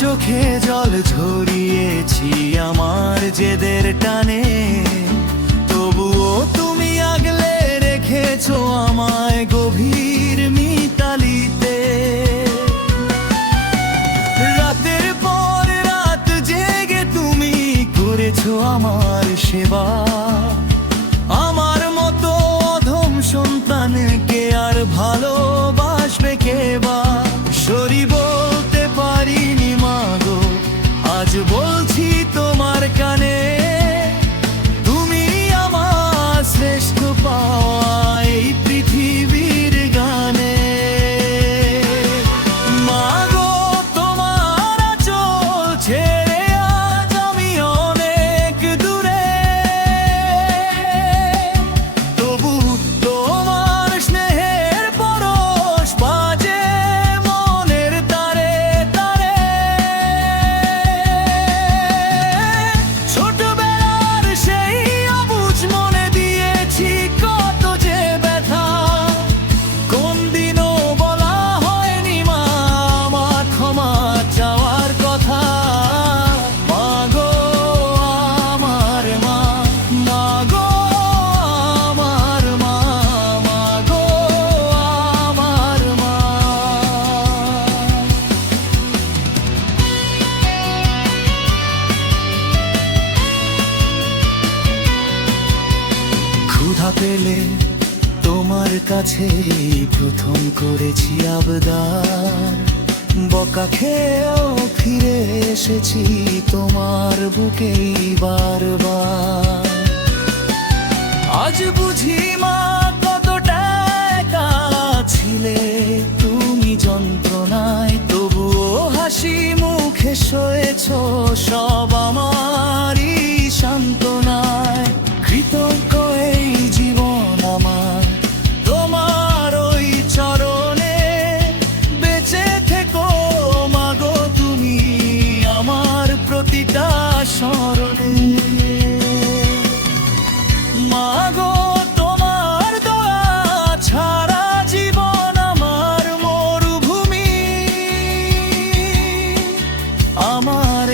চোখে জল ঝরিয়েছি আমার জেদের টানে, তবুও তুমি আগলে রেখেছো আমায় গভীর মিতালিতে। রাতের পর রাত জেগে তুমি করেছো আমার সেবা, আমার মতো অধম সন্তানকে আর ভালোবাসবে কে বা? সরি বলতে পারিনি মাগো, আজ বলছি তোমার কানে, তুমি আমার শ্রেষ্ঠ পাওয়া এই পৃথিবীর গানে। মাগো তোমার আঁচল ছেড়ে আজ আমি অনেক দূরে, তবু তোমার স্নেহের পরশ বাজে মনের তারে তারে। ছোটবেলার সেই অবুঝ মনে দিয়েছি কত যে ব্যথা, কোন দিনও বলা হয়নি মা আমার ক্ষমা চাওয়ার কথা। মাগো আমার মা, মাগো আমার মা, মাগো আমার মা। ক্ষুধা পেলে তোমার কাছে প্রথম করেছি আবদার, বকা খেয়েও ফিরে এসেছি তোমার বুকেই বারবার। আজ বুঝি মা কতটা একা ছিলে তুমি যন্ত্রণায়, তবুও হাসি মুখে সয়েছো সব আমারই সান্ত্বনায়। কৃতজ্ঞ এই জীবন আমার তোমার ওই চরণে, বেঁচে থেকো মাগো তুমি আমার প্রতিটা স্মরণে। মাগো তোমার দয়া ছাড়া জীবন আমার মরুভূমি, আমার